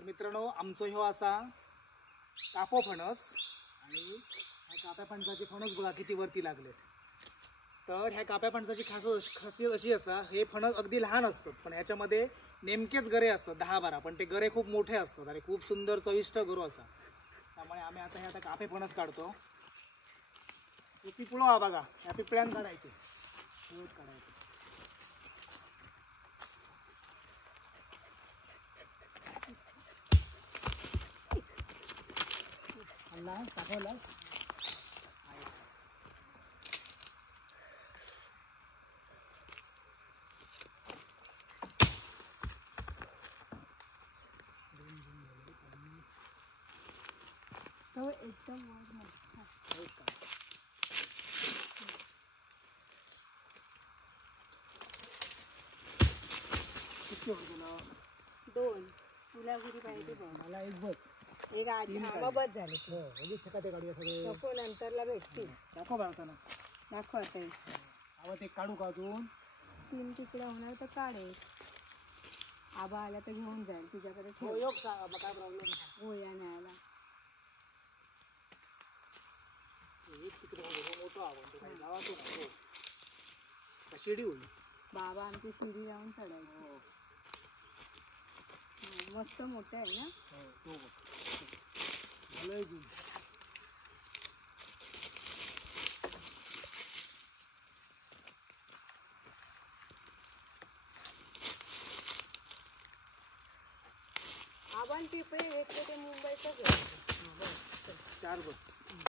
तर मित्रांनो आमचो ह्यो असा कापो फणस आणि ह्या काप्या फणसाचे फणस बघा किती वरती लागलेत. तर ह्या काप्या फणसाची खासियत अशी असा, हे फणस अगदी लहान असतात पण ह्याच्यामध्ये नेमकेच गरे असतात 10-12, पण ते गरे खूप मोठे असतात आणि खूप सुंदर चविष्ट गरो असा. त्यामुळे आम्ही आता हे आता कापे फणस काढतो. हे पिपळो हा बघा, ह्या पिपळ्यान काढायचे काढायचे. दाखवलास तो एकदम किती होईल तुला? 2 तुला किती पाहिजे बघ. मला एक बस, एक आम्हा बस झाले. हो ते काढूया सगळे. नको नंतरला भेटतील. दाखव बाळताना दाखव आता आवाज एक काढू का अजून? 3 तुकडा होणार तर काढे. आबा आला तर घेऊन जाईल तुझ्याकडे. हो योग सांगा मग काय प्रॉब्लेम. हो या न्यायला एक तिकडे मोठं आवडतो काही गावातून आहे. हो शिडी होईल. बाबा आमची शिडी लावून चढायची. मस्त मोठं आहे ना. हो झालंय की. आबांची पिपळे घेतले ते मुंबईतच 4 बस.